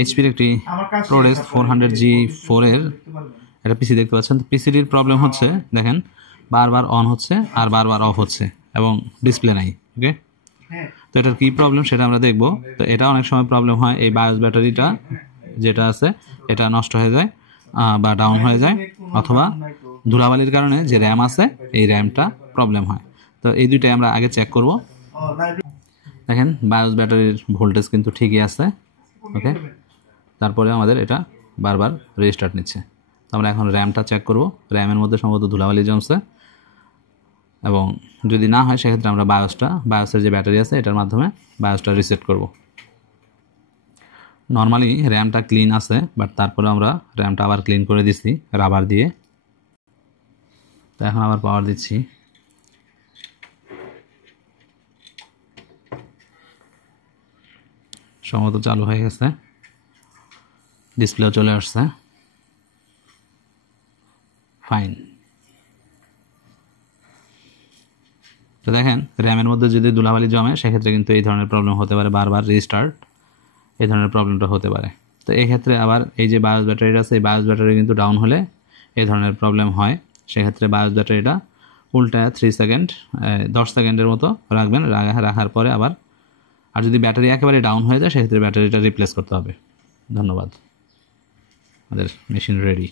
এইচপির একটি প্রোডেক্স 400G4 এর একটা পিসি দেখতে পাচ্ছেন। পিসিটির প্রবলেম হচ্ছে দেখেন বারবার অন হচ্ছে আর বারবার অফ হচ্ছে এবং ডিসপ্লে নাই। ওকে, তো এটার কী প্রবলেম সেটা আমরা দেখব। তো এটা অনেক সময় প্রবলেম হয়, এই বায়োস ব্যাটারিটা যেটা আছে এটা নষ্ট হয়ে যায় বা ডাউন হয়ে যায়, অথবা ধুলাবালির কারণে যে র্যাম আছে এই র্যামটা প্রবলেম হয়। তো এই দুইটাই আমরা আগে চেক করব। দেখেন বায়োস ব্যাটারির ভোল্টেজ কিন্তু ঠিকই আছে। ওকে, তারপরে আমাদের এটা বারবার রিস্টার্ট নিচ্ছে। তো আমরা এখন র্যামটা চেক করব, র্যামের মধ্যে সম্ভবত ধুলাবালি জমছে, এবং যদি না হয় সেক্ষেত্রে আমরা বায়োসের যে ব্যাটারি আছে এটার মাধ্যমে বায়োসটা রিসেট করব। নর্মালি র্যামটা ক্লিন আছে, বাট তারপরে আমরা র্যামটা আবার ক্লিন করে দিচ্ছি রাবার দিয়ে। তো এখন আবার পাওয়ার দিচ্ছি। সম্ভবত চালু হয়ে গেছে, ডিসপ্লেও চলে আসছে। ফাইন। তো দেখেন র্যামের মধ্যে যদি ধুলাবালি জমে সেক্ষেত্রে কিন্তু এই ধরনের প্রবলেম হতে পারে, বারবার রিস্টার্ট এই ধরনের প্রবলেমটা হতে পারে। তো এই ক্ষেত্রে আবার এই যে বায়োস ব্যাটারিটা আছে, এই বায়োস ব্যাটারি কিন্তু ডাউন হলে এই ধরনের প্রবলেম হয়। সেক্ষেত্রে বায়োস ব্যাটারিটা উল্টায় 10 সেকেন্ডের মতো রাখবেন, রাখার পরে আবার, আর যদি ব্যাটারি একেবারে ডাউন হয়ে যায় সেক্ষেত্রে ব্যাটারিটা রিপ্লেস করতে হবে। ধন্যবাদ। আমাদের মেশিন রেডি।